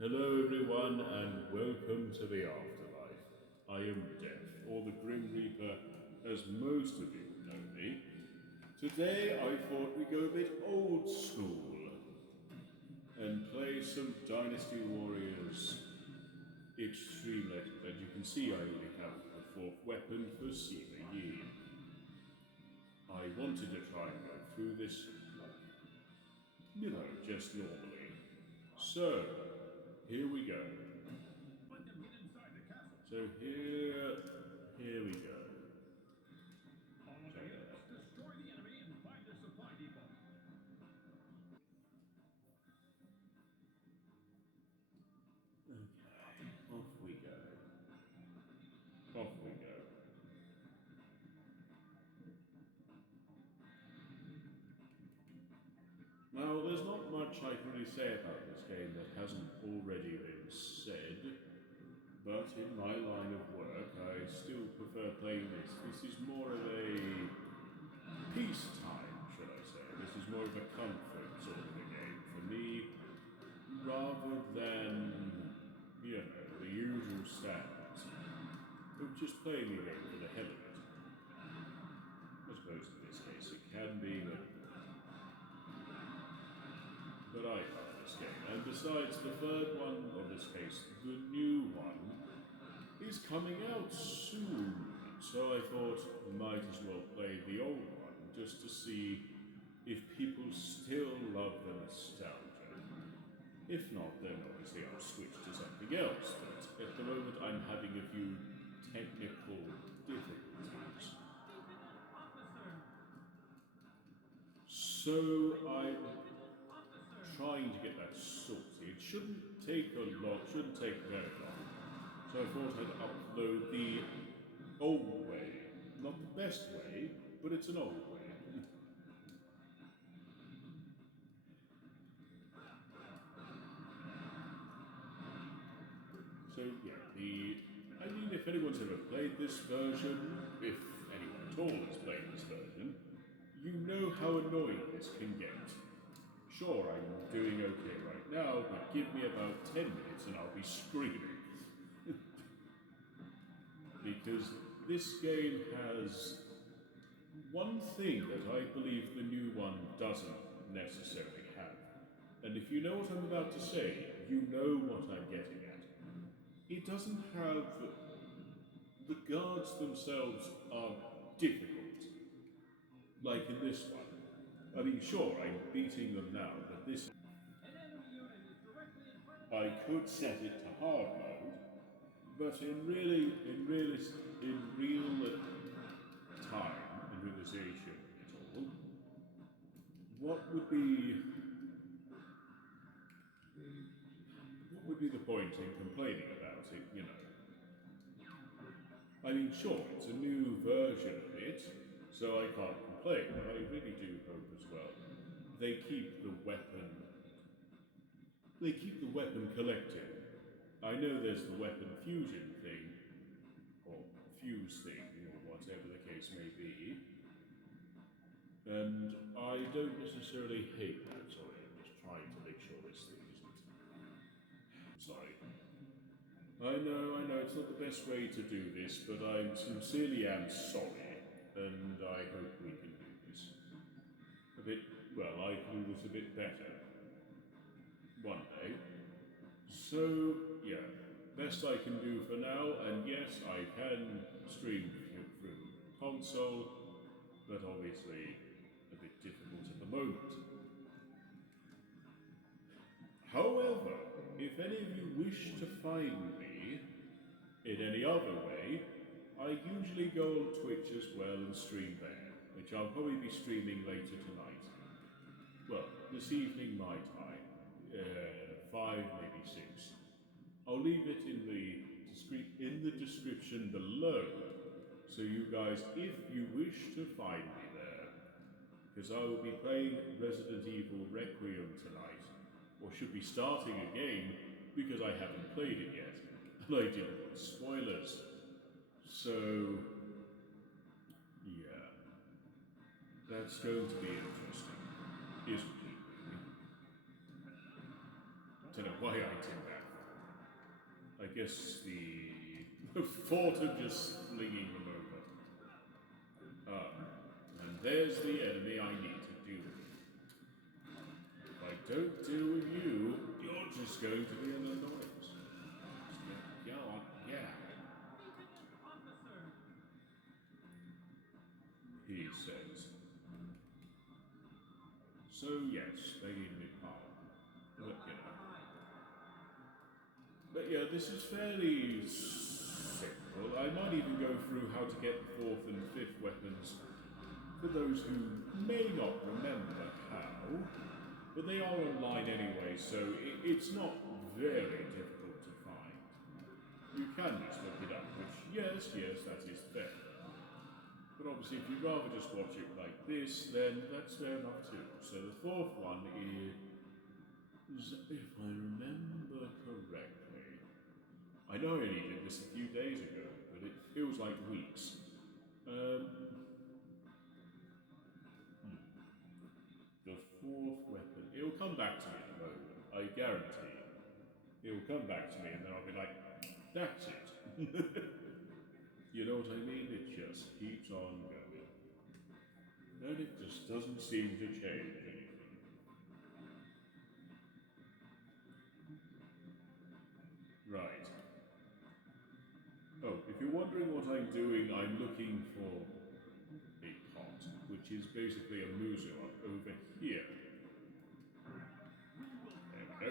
Hello, everyone, and welcome to the afterlife. I am Death, or the Grim Reaper, as most of you know me. Today, I thought we'd go a bit old school and play some Dynasty Warriors Extreme. As you can see, I already have the fourth weapon for sima. I wanted to try and go through this, just normally. So, here we go. So here we go. Okay, off we go. Off we go. Now, there's not much I can really say about this game that hasn't already been said, but in my line of work, I still prefer playing this. This is more of a peacetime, should I say. This is more of a comfort sort of a game for me, rather than, the usual standards of just playing the game for the hell of it. I suppose in this case it can be, but I love this game. And besides, the third one, or this case, the new one, is coming out soon. So I thought I might as well play the old one just to see if people still love the nostalgia. If not, then obviously I'll switch to something else. But at the moment, I'm having a few technical difficulties. So I'm trying to get that sorted. It shouldn't take very long. So I thought I'd upload the old way. Not the best way, but it's an old way. So yeah, if anyone's ever played this version, if anyone at all has played this version, you know how annoying this can get. Sure, I'm doing okay right now, but give me about 10 minutes and I'll be screaming. Because this game has one thing that I believe the new one doesn't necessarily have. And if you know what I'm about to say, you know what I'm getting at. It doesn't have. The guards themselves are difficult. Like in this one. I mean, sure, I'm beating them now, but this. I could set it to hard mode, but in real time, in realization at all, what would be the point in complaining about it? I mean, sure, it's a new version of it, so I can't complain, but I really do hope as well they keep the weapon. They keep the weapon collecting. I know there's the weapon fusion thing, or fuse thing, or whatever the case may be, and I don't necessarily hate that. Sorry, I'm just trying to make sure this thing isn't. Sorry. I know, it's not the best way to do this, but I sincerely am sorry, and I hope we can do this a bit, I can do this a bit better one day. So, yeah, best I can do for now, and yes, I can stream through console, but obviously a bit difficult at the moment. However, if any of you wish to find me in any other way, I usually go on Twitch as well and stream there, which I'll probably be streaming later tonight. Well, this evening my time, 5, maybe 6. I'll leave it in the description below, so you guys, if you wish to find me there, because I will be playing Resident Evil Requiem tonight, or should be starting a game because I haven't played it yet, and I didn't want spoilers. So, yeah, that's going to be interesting, isn't it? Don't know why I did that. I guess the thought of just flinging them over. And there's the enemy I need to deal with. If I don't deal with you, you're just going to be an annoyance. Yeah, yeah. He says. So yes, they need new power. But yeah, this is fairly simple. I might even go through how to get the 4th and 5th weapons for those who may not remember how. But they are online anyway, so it's not very difficult to find. You can just look it up, which, yes, that is fair. But obviously, if you'd rather just watch it like this, then that's fair enough too. So the 4th one is, if I remember correctly, I know I only did this a few days ago, but it feels like weeks. The 4th weapon, it'll come back to me in a moment, I guarantee. It'll come back to me and then I'll be like, that's it. You know what I mean? It just keeps on going. And it just doesn't seem to change anything. Right. Oh, if you're wondering what I'm doing, I'm looking for a pot, which is basically a muso over here. There we go.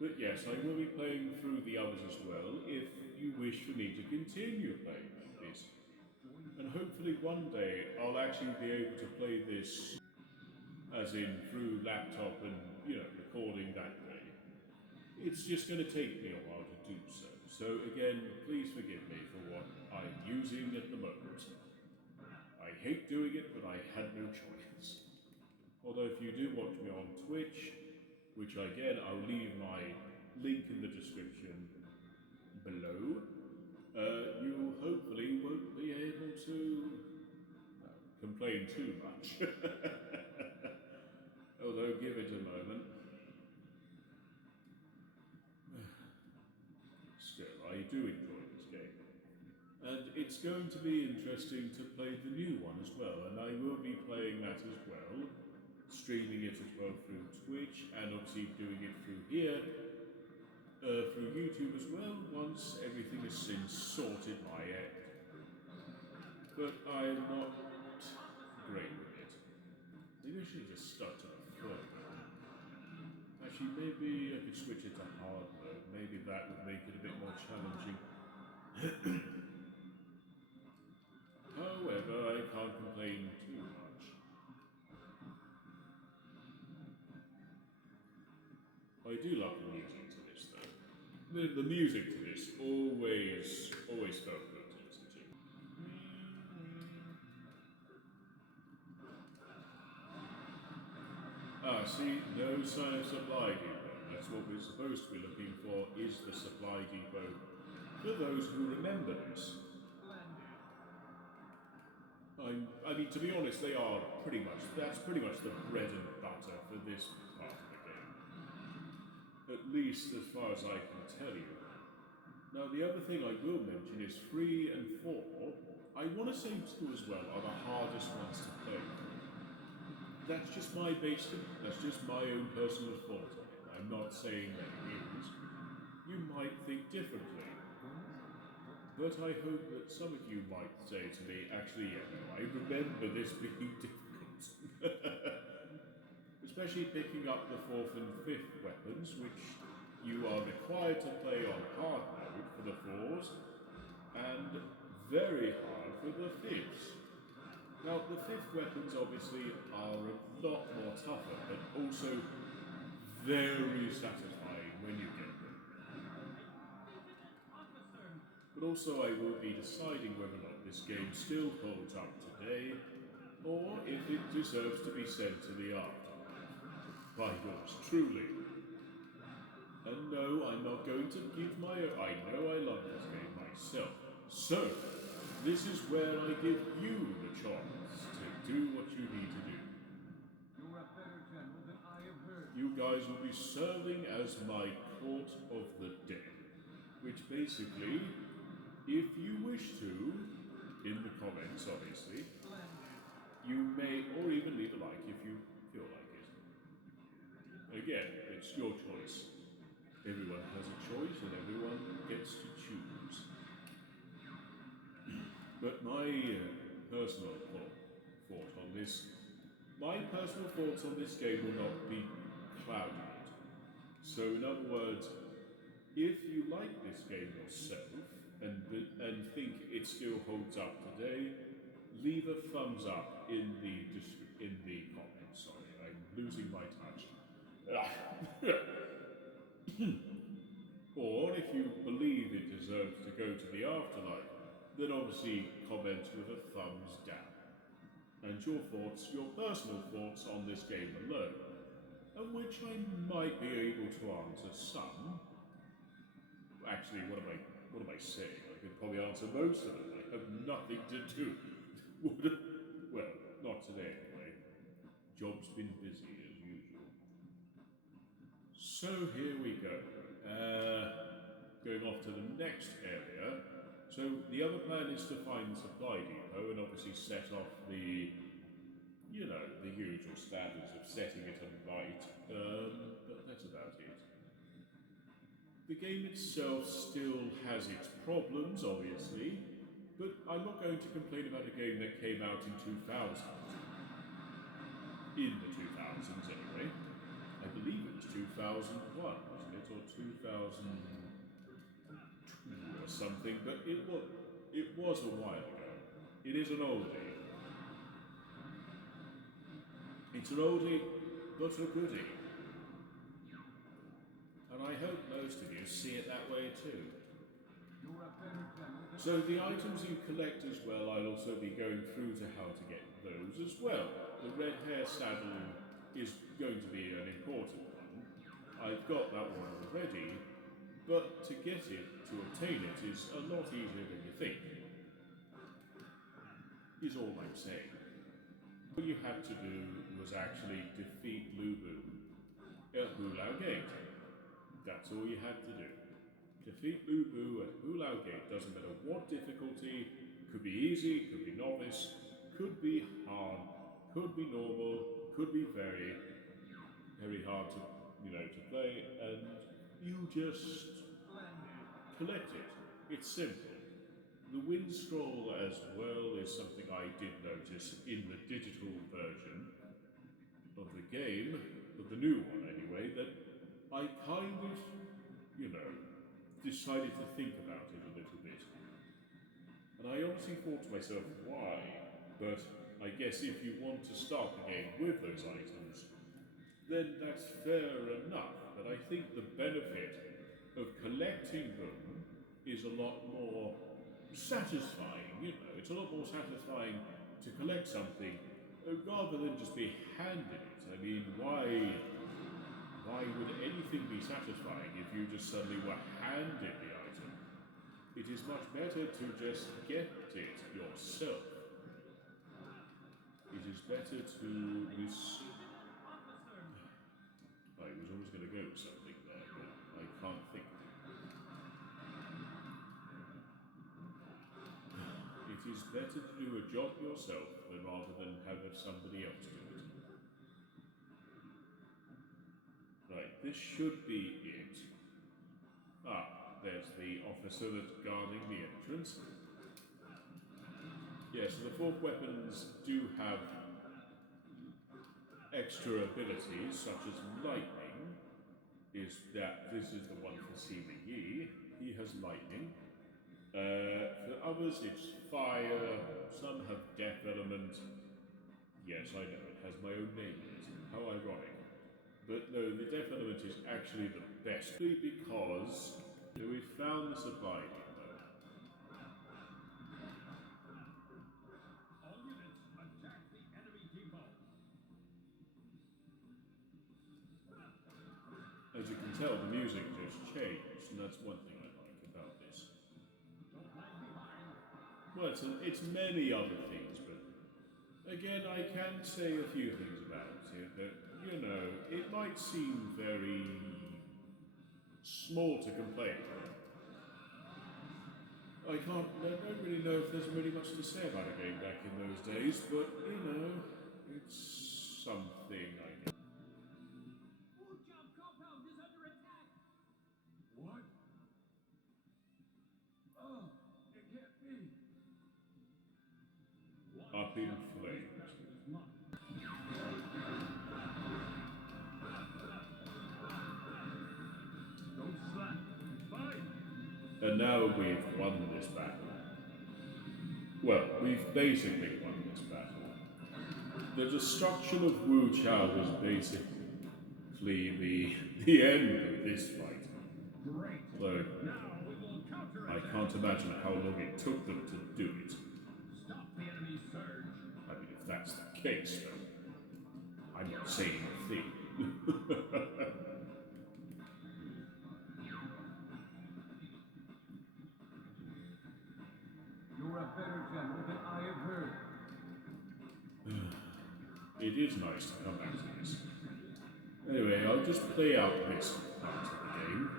But yes, I will be playing through the others as well, if you wish for me to continue playing this. And hopefully one day I'll actually be able to play this as in through laptop and, recording that way. It's just going to take me a while to do so. So again, please forgive me for what I'm using at the moment. I hate doing it, but I had no choice. Although if you do watch me on Twitch, which again I'll leave my link in the description below, you hopefully won't be able to complain too much. Although give it a moment. Still, I do enjoy this game. And it's going to be interesting to play the new one as well, and I will be playing that as well, streaming it as well through Twitch, and obviously doing it through here, through YouTube as well, once everything is since sorted my end. But I'm not great with it. Maybe I should have just stuck to the foot. Actually, maybe I could switch it to hard mode. Maybe that would make it a bit more challenging. However, I can't complain too much. I do love the music to this, though. The music to this always felt good to listen to. See, no sign of supply depot. That's what we're supposed to be looking for, is the supply depot. For those who remember this. I mean, to be honest, that's pretty much the bread and butter for this part of the game. At least as far as I can tell you. Now, the other thing I will mention is 3 and 4. I want to say 2 as well are the hardest ones to play. That's just my that's just my own personal thought on it. I'm not saying that it is. You might think differently. But I hope that some of you might say to me, actually, yeah, no, I remember this being difficult. Especially picking up the 4th and 5th weapons, which you are required to play on hard mode for the 4s, and very hard for the 5ths. Now, the 5th weapons obviously are a lot more tougher, but also very satisfying when you get them. But also I will be deciding whether or not this game still holds up today, or if it deserves to be sent to the afterlife. By yours truly. And no, I'm not going to give I know I love this game myself. So, this is where I give you the chance to do what you need to do. You're a better general than guys will be serving as my court of the dead. Which basically, if you wish to, in the comments obviously, you may, or even leave a like if you feel like it. Again, it's your choice. Everyone has a choice and everyone gets to choose. But my personal thought on this, my personal thoughts on this game will not be clouded. So in other words, if you like this game yourself and think it still holds up today, leave a thumbs up in the comments. Sorry, I'm losing my touch. Or if you believe it deserves to go to the afterlife, then obviously comment with a thumbs down. And your thoughts, your personal thoughts on this game alone, of which I might be able to answer some. Actually, what am I saying? I could probably answer most of them. I have nothing to do. Well, not today anyway. Job's been busy as usual. So here we go. Going off to the next area. So the other plan is to find the supply depot and obviously set off the, the usual standards of setting it alight. But that's about it. The game itself still has its problems, obviously, but I'm not going to complain about a game that came out in 2000. In the 2000s, anyway. I believe it was 2001, wasn't it? Or 2002 or something, but it was a while ago. It is an oldie. It's an oldie, but a goodie. And I hope most of you see it that way too. So the items you collect as well, I'll also be going through to how to get those as well. The red hair saddle is going to be an important one. I've got that one already, but to get it, to obtain it, is a lot easier than you think. Is all I'm saying. What you had to do was actually defeat Lubu at Hulao Gate. That's all you had to do. Defeat Lubu at Hulao Gate. Doesn't matter what difficulty. Could be easy, could be novice, could be hard, could be normal, could be very, very hard to, to play, and you just collect it. It's simple. The wind scroll as well is something I did notice in the digital version of the game, of the new one anyway, that I kind of, decided to think about it a little bit. And I honestly thought to myself, why? But I guess if you want to start the game with those items, then that's fair enough. But I think the benefit of collecting them is a lot more satisfying, It's a lot more satisfying to collect something rather than just be handed it. I mean, why would anything be satisfying if you just suddenly were handed the item? It is much better to just get it yourself. It is better to I was always going to go with something there, but I can't think. It is better to do a job yourself rather than have somebody else do it. Right, this should be it. There's the officer that's guarding the entrance. Yeah, so the fourth weapons do have extra abilities, such as lightning. This is the one for Sima Yi. He has lightning. For others, it's fire. Some have death element. Yes, I know, it has my own name in it. How ironic. But no, the death element is actually the best, because we found the supply depot. All units, attack the enemy depot. As you can tell, the music just changed, and that's one thing I like about this. Don't lag behind. Well, it's many other things, but again, I can say a few things about it. That, you know, it might seem very small to complain. I don't really know if there's really much to say about a game back in those days, but you know, it's something I guess. Wuchang compound is under attack. What? Oh, it can't be. Up in flames. Don't slack. Fine. And now we've won this battle. Well, we've basically won this battle. The destruction of Wu Chao was basically the end of this fight. Great. Though Now we will counter I can't imagine how long it took them to do it. Stop the enemy's surge. I mean, if that's the case, though, I'm not saying a thing. You're a better general than I have heard. It is nice to come back to this. Anyway, I'll just play out this part of the game.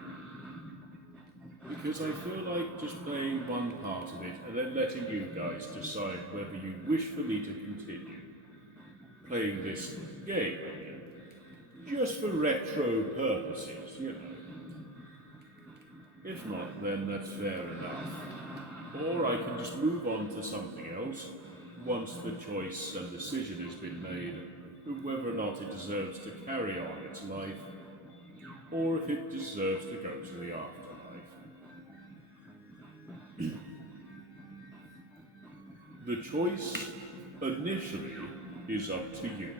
Because I feel like just playing one part of it and then letting you guys decide whether you wish for me to continue playing this game. Just for retro purposes, you know. If not, then that's fair enough. Or I can just move on to something else once the choice and decision has been made of whether or not it deserves to carry on its life, or if it deserves to go to the afterlife. The choice initially is up to you.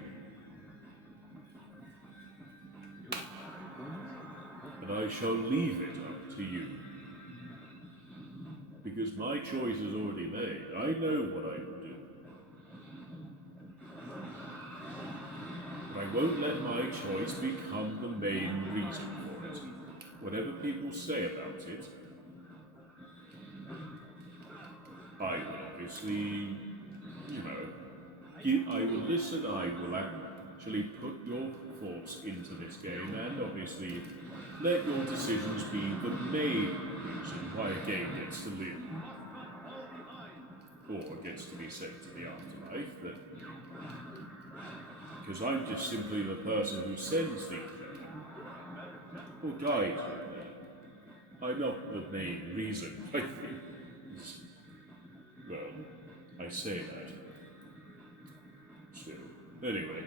And I shall leave it up to you. Because my choice is already made. I know what I will do. But I won't let my choice become the main reason for it. Whatever people say about it, I will obviously, I will listen, I will actually put your thoughts into this game, and obviously let your decisions be the main reason why a game gets to live. Or gets to be sent to the afterlife, because I'm just simply the person who sends things or guides me. I'm not the main reason, I think. Well, I say that. Still. Anyway,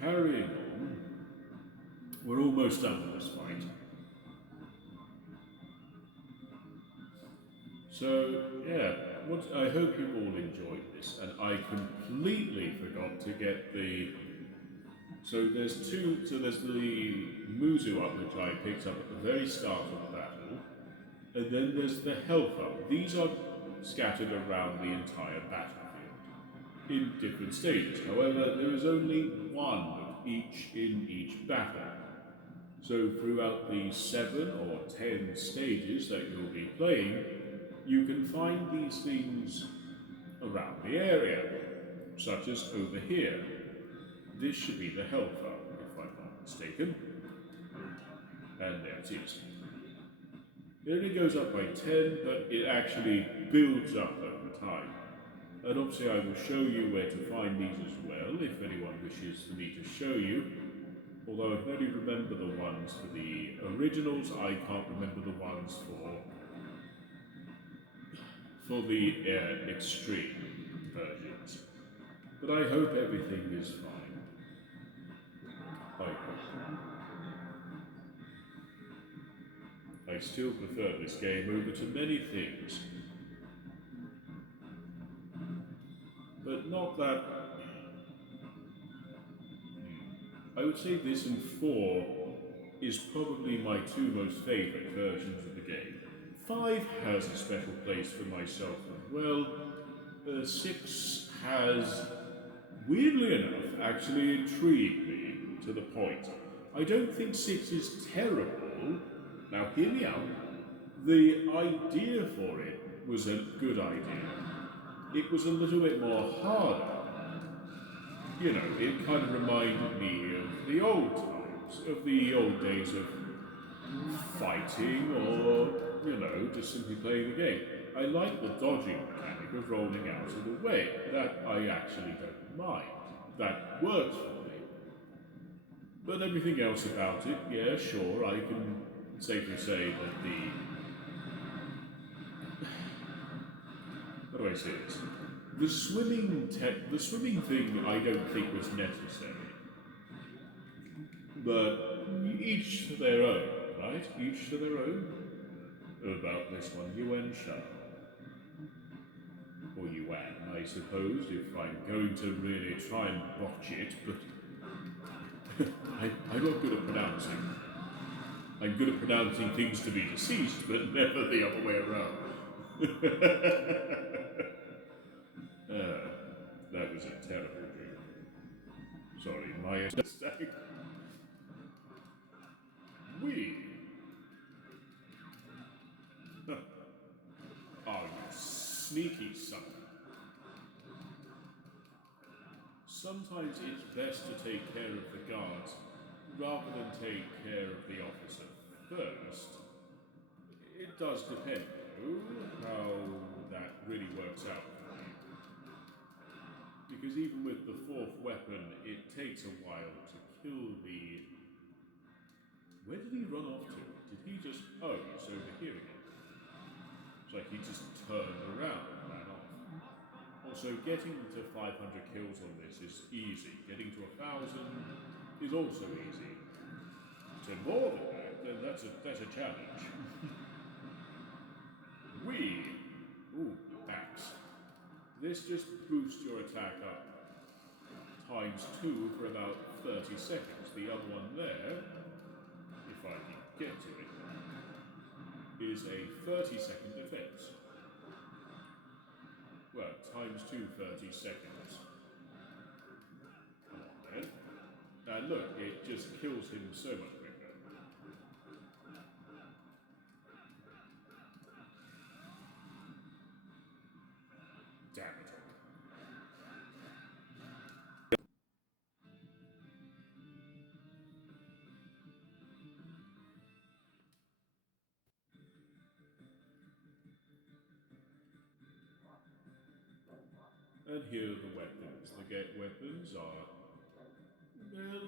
carrying on. We're almost done with this fight. So, yeah, I hope you all enjoyed this, and I completely forgot to get the... So there's the Muzu up, which I picked up at the very start of the battle, and then there's the health up. These are scattered around the entire battlefield, in different stages. However, there is only one of each in each battle. So throughout the 7 or 10 stages that you'll be playing, you can find these things around the area, such as over here. This should be the health up, if I'm not mistaken. And there it is. It only goes up by 10, but it actually builds up over time. And obviously I will show you where to find these as well, if anyone wishes for me to show you. Although I can only remember the ones for the originals, I can't remember the ones for the extreme versions. But I hope everything is fine. I hope. I still prefer this game over to many things. But not that... I would say this and 4 is probably my 2 most favourite versions of the game. 5 has a special place for myself as well. 6 has, weirdly enough, actually intrigued me to the point. I don't think 6 is terrible. Now hear me out. The idea for it was a good idea. It was a little bit more harder. You know, it kind of reminded me of the old times, of the old days of fighting or, you know, just simply playing the game. I like the dodging mechanic of rolling out of the way. That I actually don't mind. That works for me. But everything else about it, yeah, sure, I can safely say that how do I say this? The swimming thing I don't think was necessary. But each to their own, right? Each to their own. About this one, Yuan Shao. Or Yuan, I suppose, if I'm going to really try and botch it, but I'm not good at pronouncing. I'm good at pronouncing things to be deceased, but never the other way around. That was a terrible joke. Sorry, my mistake. We are you sneaky son. Sometimes it's best to take care of the guards rather than take care of the officer first. It does depend, though, how that really works out for you. Because even with the fourth weapon, it takes a while to kill the. Where did he run off to? Did he just. Oh, he's over here again. It's like he just turned around and ran off. Also, getting to 500 kills on this is easy. Getting to 1,000 is also easy. To more than that, then that's a challenge. Ooh, axe. This just boosts your attack up times 2 for about 30 seconds. The other one there, if I can get to it, is a 30-second defense. Well, times 2 30 seconds. Come on then. And look, it just kills him so much quicker. Damn it. And here are the weapons. The get weapons are, well,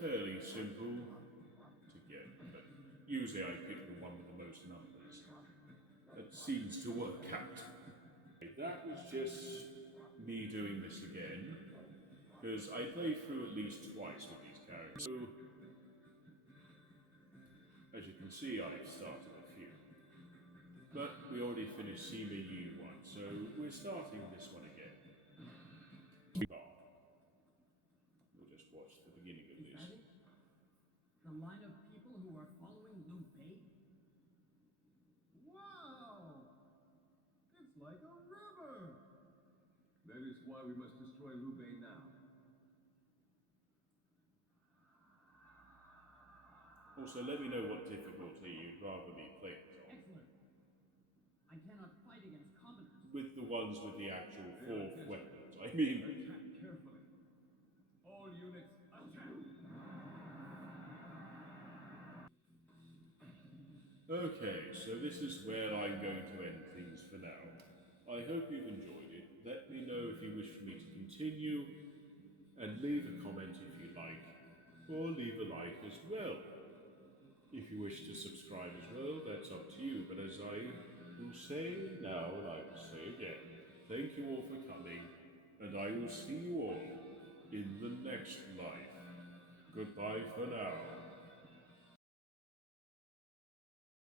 fairly simple to get, but usually I pick the one with the most numbers. That seems to work out. That was just me doing this again, because I played through at least twice with these characters. So, as you can see, I've started a few. But we already finished Sima U1, so we're starting this one again. We'll just watch the beginning of Is this. that it? The line of people who are following Liu Bei? Wow! It's like a river! That is why we must destroy Liu Bei now. Also, let me know what difficulty you'd rather be playing on. Excellent. I cannot fight against commoners. With the ones with the actual fourth weapons. I mean, Attack carefully. All units, attack! okay, so this is where I'm going to end things for now. I hope you've enjoyed it. Let me know if you wish for me to continue, and leave a comment if you like, or leave a like as well. If you wish to subscribe as well, that's up to you, but as I will say now, and I will say again, thank you all for coming, and I will see you all in the next life. Goodbye for now.